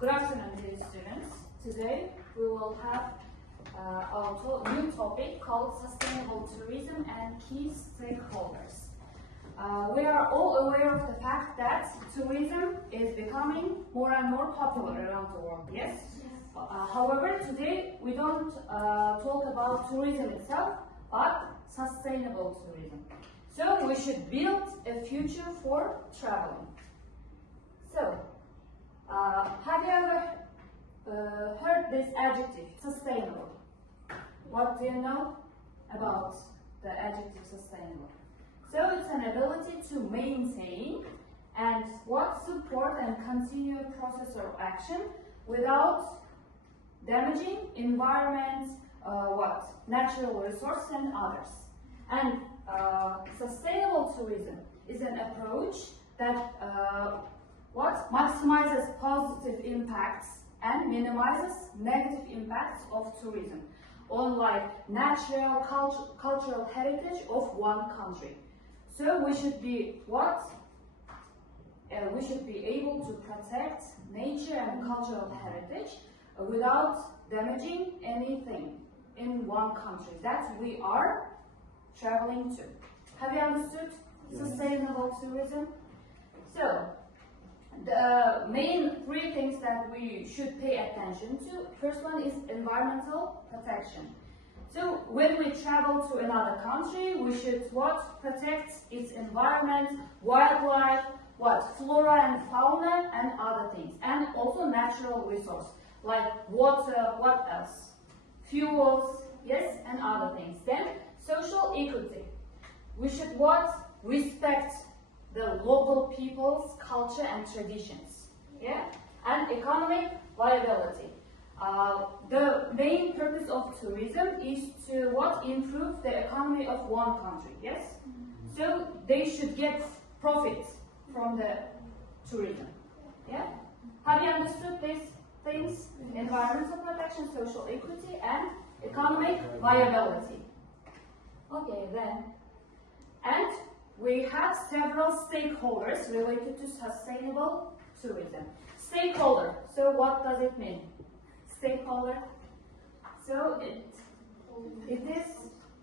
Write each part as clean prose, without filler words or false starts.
Good afternoon, dear students. Today we will have our new topic called Sustainable Tourism and Key Stakeholders. We are all aware of the fact that tourism is becoming more and more popular around the world, yes? However, today we don't talk about tourism itself, but sustainable tourism. So we should build a future for traveling. So, have you ever heard this adjective, sustainable? What do you know about the adjective sustainable? So it's an ability to maintain and support and continue a process or action without damaging environment, natural resources and others. And sustainable tourism is an approach that maximizes positive impacts and minimizes negative impacts of tourism on natural cultural heritage of one country. So we should be we should be able to protect nature and cultural heritage without damaging anything in one country that we are traveling to. Have you understood sustainable tourism? So, the main three things that we should pay attention to. First one is environmental protection. So when we travel to another country, we should protect its environment, wildlife, flora and fauna and other things. And also natural resources like water, what else? Fuels, yes, and other things. Then social equity. We should respect the local people's culture and traditions, yeah, and economic viability. The main purpose of tourism is to improve the economy of one country, yes. So they should get profit from the tourism, yeah. Have you understood these things? Environmental protection, social equity, and economic viability. Okay, then, and we have several stakeholders related to sustainable tourism. Stakeholder, so what does it mean? Stakeholder, so it is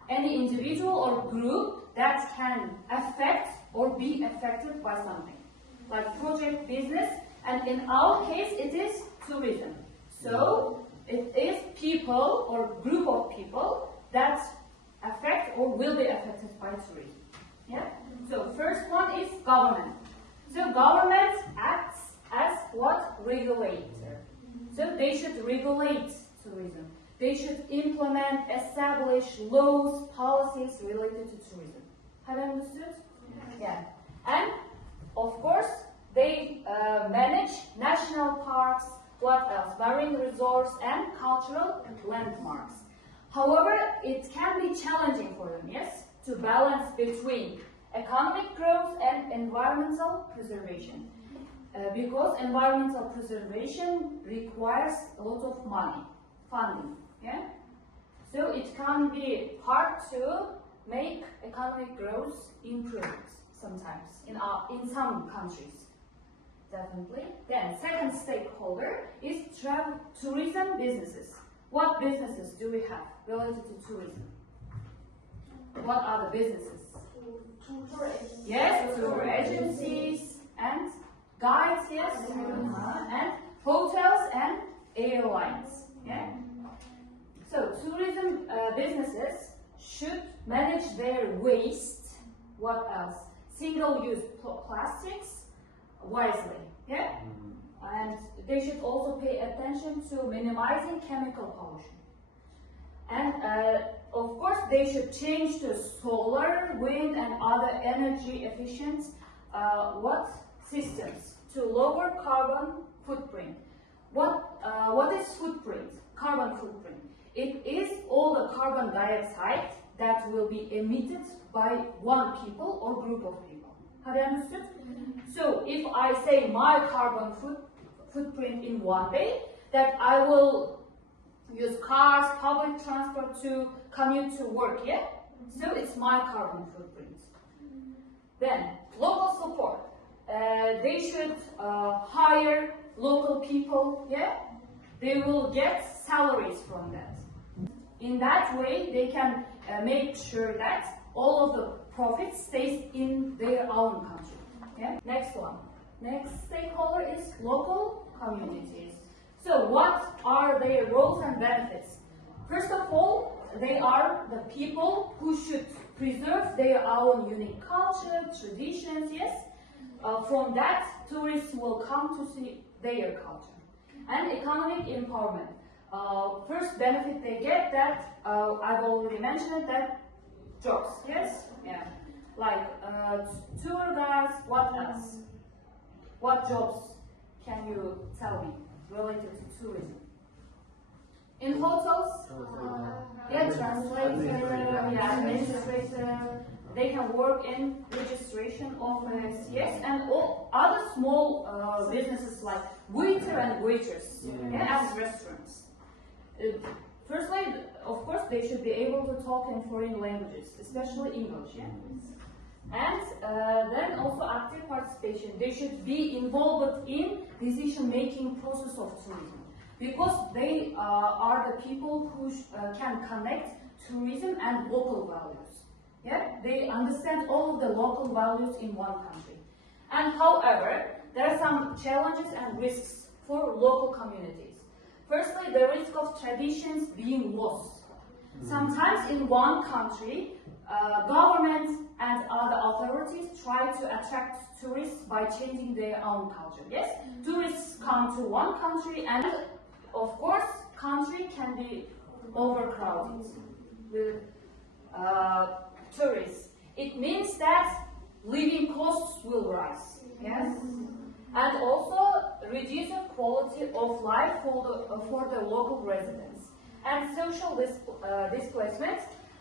any individual or group that can affect or be affected by something, like project, business, and in our case it is tourism. So it is people or group of people that affect or will be affected by tourism. Yeah. So first one is government. So government acts as regulator. So they should regulate tourism. They should implement, establish laws, policies related to tourism. Have you understood? Yeah. And of course, they manage national parks, marine resorts and cultural landmarks. However, it can be challenging for them, yes, to balance between economic growth and environmental preservation. Because environmental preservation requires a lot of money, funding, yeah? So it can be hard to make economic growth improved sometimes in some countries, definitely. Then second stakeholder is tourism businesses. What businesses do we have related to tourism? What are the businesses? Tour agencies. Yes, tour agencies and guides, yes, and hotels and airlines. Yeah. So tourism businesses should manage their waste. What else? Single-use plastics wisely. Yeah. And they should also pay attention to minimizing chemical pollution. And of course, they should change to solar, wind, and other energy efficient systems to lower carbon footprint. What is footprint? Carbon footprint. It is all the carbon dioxide that will be emitted by one people or group of people. Have you understood? So if I say my carbon footprint in one day, that I will use cars, public transport to commute to work, yeah? So it's my carbon footprint. Then, local support. They should hire local people, yeah, they will get salaries from that. In that way, they can make sure that all of the profit stays in their own country. Yeah? Next one. Next stakeholder is local communities. So what are their roles and benefits? First of all, they are the people who should preserve their own unique culture, traditions, yes? From that, tourists will come to see their culture. And economic empowerment. First benefit they get that, I've already mentioned it, that jobs, yes? Yeah. Like tour guides, what else? What jobs can you tell me related to tourism? In hotels? Yeah, translator, yeah, administrator. They can work in registration office, yes, and all other small businesses like waiter and waitress, yeah, as restaurants. Firstly, of course, they should be able to talk in foreign languages, especially English, yeah. And then also active participation. They should be involved in decision-making process of tourism because they are the people who can connect tourism and local values. Yeah, they understand all of the local values in one country. And however, there are some challenges and risks for local communities. Firstly, the risk of traditions being lost. Sometimes in one country, government and other authorities try to attract tourists by changing their own culture. Yes, tourists come to one country and, of course, country can be overcrowded with tourists. It means that living costs will rise. Yes, and also reduce the quality of life for the local residents and social displacement,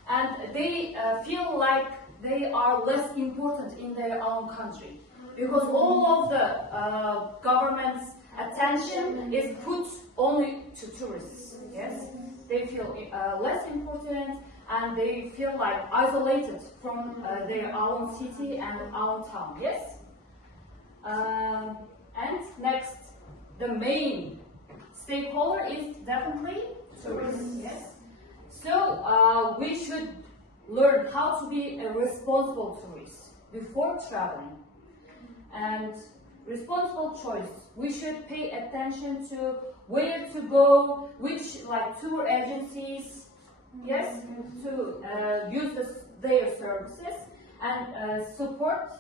and they feel like they are less important in their own country because all of the government's attention is put only to tourists. Yes, they feel less important and they feel like isolated from their own city and own town. Yes. And next, the main stakeholder is definitely tourists. Yes. So we should learn how to be a responsible tourist before traveling. And responsible choice. We should pay attention to where to go, which like tour agencies, yes, to use their services. And support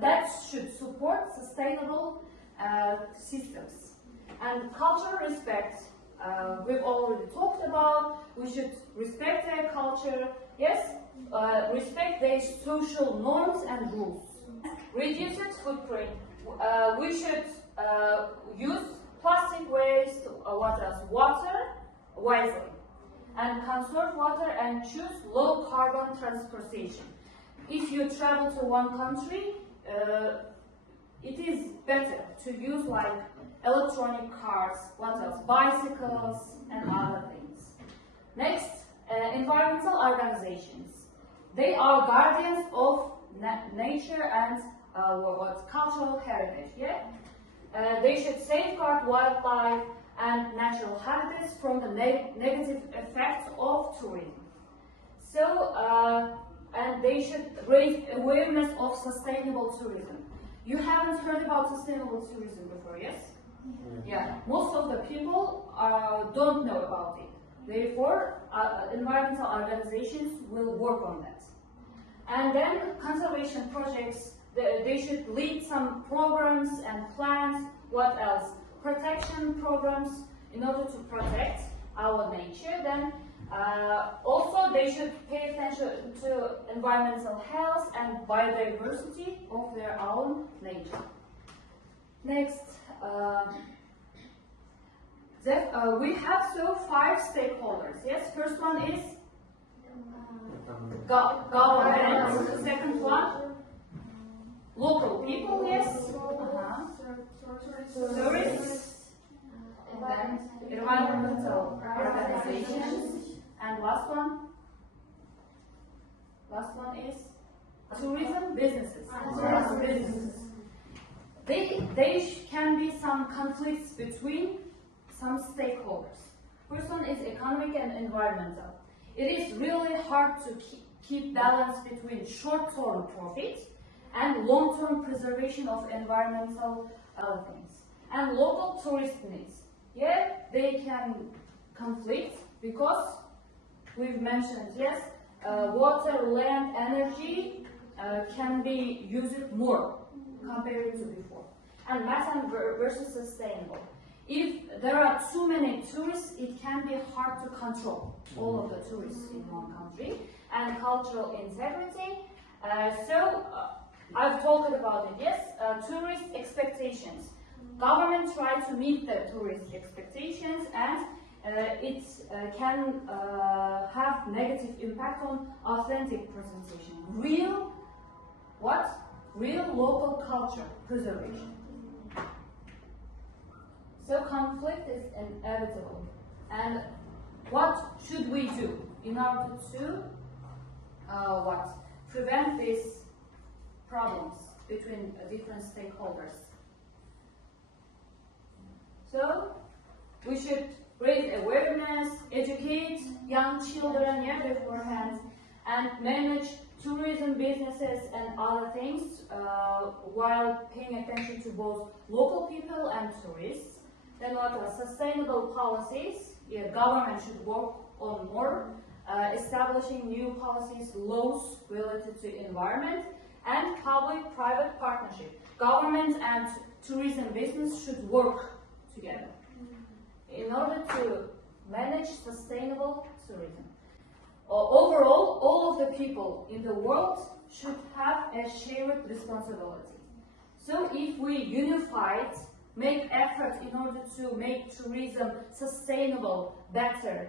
that should support sustainable systems and cultural respect. We've already talked about. We should respect their culture. Yes, respect their social norms and rules. Reduce its footprint. We should use plastic waste. What else? Water wisely, and conserve water and choose low carbon transportation. If you travel to one country, it is better to use like electronic cars, what else, bicycles and other things. Next, environmental organizations. They are guardians of nature and cultural heritage. Yeah, they should safeguard wildlife and natural habitats from the negative effects of tourism. So. And they should raise awareness of sustainable tourism. You haven't heard about sustainable tourism before, yes? Yeah, most of the people don't know about it. Therefore, environmental organizations will work on that. And then conservation projects, they should lead some programs and plans. What else? Protection programs in order to protect our nature. Then also, they should pay attention to environmental health and biodiversity of their own nature. Next, we have 5 stakeholders. Yes, first one is government. Second one, local people. Yes, tourists, and then environmental organizations. And last one is tourism businesses. can be some conflicts between some stakeholders. First one is economic and environmental. It is really hard to keep balance between short-term profit and long-term preservation of environmental things. And local tourist needs. Yeah, they can conflict because we've mentioned, yes, water, land, energy can be used more compared to before. And mass versus sustainable. If there are too many tourists, it can be hard to control all of the tourists in one country. And cultural integrity. I've talked about it, yes. Tourist expectations. Government try to meet the tourist expectations, and it can have negative impact on authentic presentation. Real local culture preservation. So conflict is inevitable. And what should we do in order to prevent these problems between different stakeholders? So we should raise awareness, educate young children beforehand, and manage tourism businesses and other things while paying attention to both local people and tourists. Then what are sustainable policies? Yeah, government should work on more, establishing new policies, laws related to environment, and public-private partnership. Government and tourism business should work together in order to manage sustainable tourism. Overall, all of the people in the world should have a shared responsibility. So if we unified, make effort in order to make tourism sustainable, better,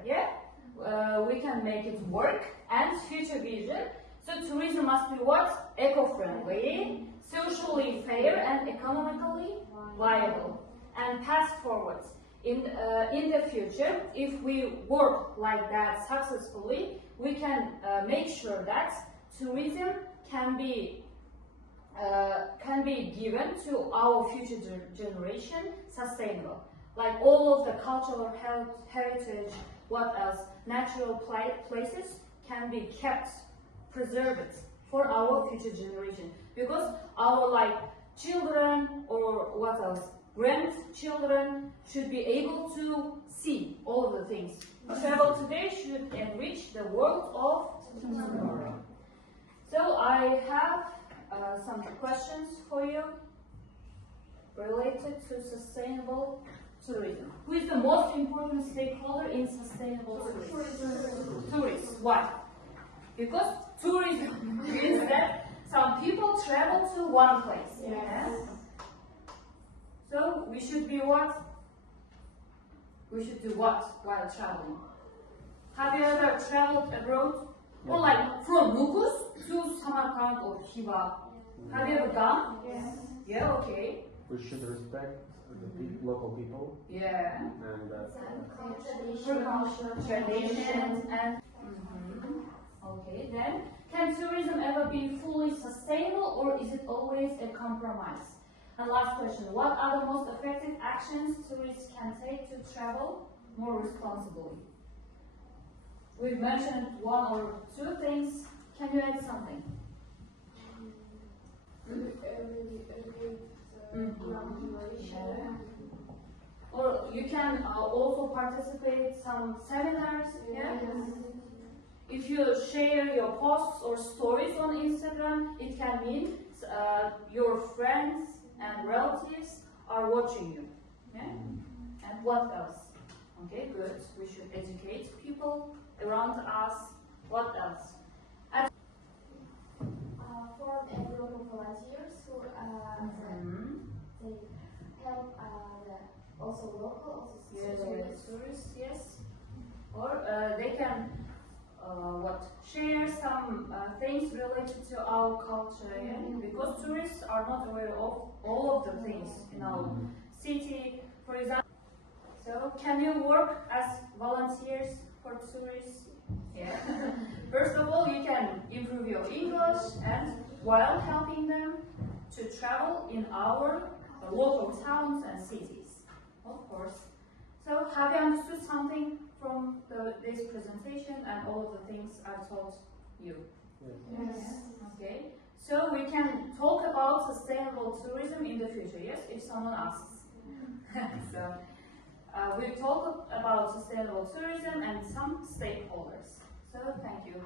we can make it work. And future vision. So tourism must be what? Eco-friendly, socially fair, and economically viable. And path forward. In the future, if we work like that successfully, we can make sure that tourism can be given to our future generation sustainable. Like all of the cultural heritage, what else? Natural places can be kept, preserved for our future generation. Because our children or what else? Grandchildren should be able to see all of the things. Travel today should enrich the world of tomorrow. So I have some questions for you related to sustainable tourism. Who is the most important stakeholder in sustainable tourism? Tourists. Why? Because tourism means that some people travel to one place. Yes. So we should be what? We should do what while traveling? Have you ever traveled abroad? Or from Nukus to Samarkand or Khiva? Have you ever gone? Yes. Yeah, okay. We should respect the local people. Yeah. And Traditions and okay, then can tourism ever be fully sustainable, or is it always a compromise? And last question, what are the most effective actions tourists can take to travel more responsibly? We've mentioned one or two things. Can you add something? Or you can also participate some seminars. Yeah? If you share your posts or stories on Instagram, it can mean your friends and relatives are watching you. Yeah? And what else? Okay, good. We should educate people around us. What else? Form a group of volunteers who they help also local, tourists, yes. Or they can share some things related to our culture, because tourists are not aware of all of the things in our city, for example. So, can you work as volunteers for tourists? Yeah. First of all, you can improve your English, and while helping them to travel in our the local towns and cities, of course. So have you understood something from this presentation and all of the things I've taught you? Yes. Okay, so we can talk about sustainable tourism in the future, yes, if someone asks. So we'll talk about sustainable tourism and some stakeholders. So thank you.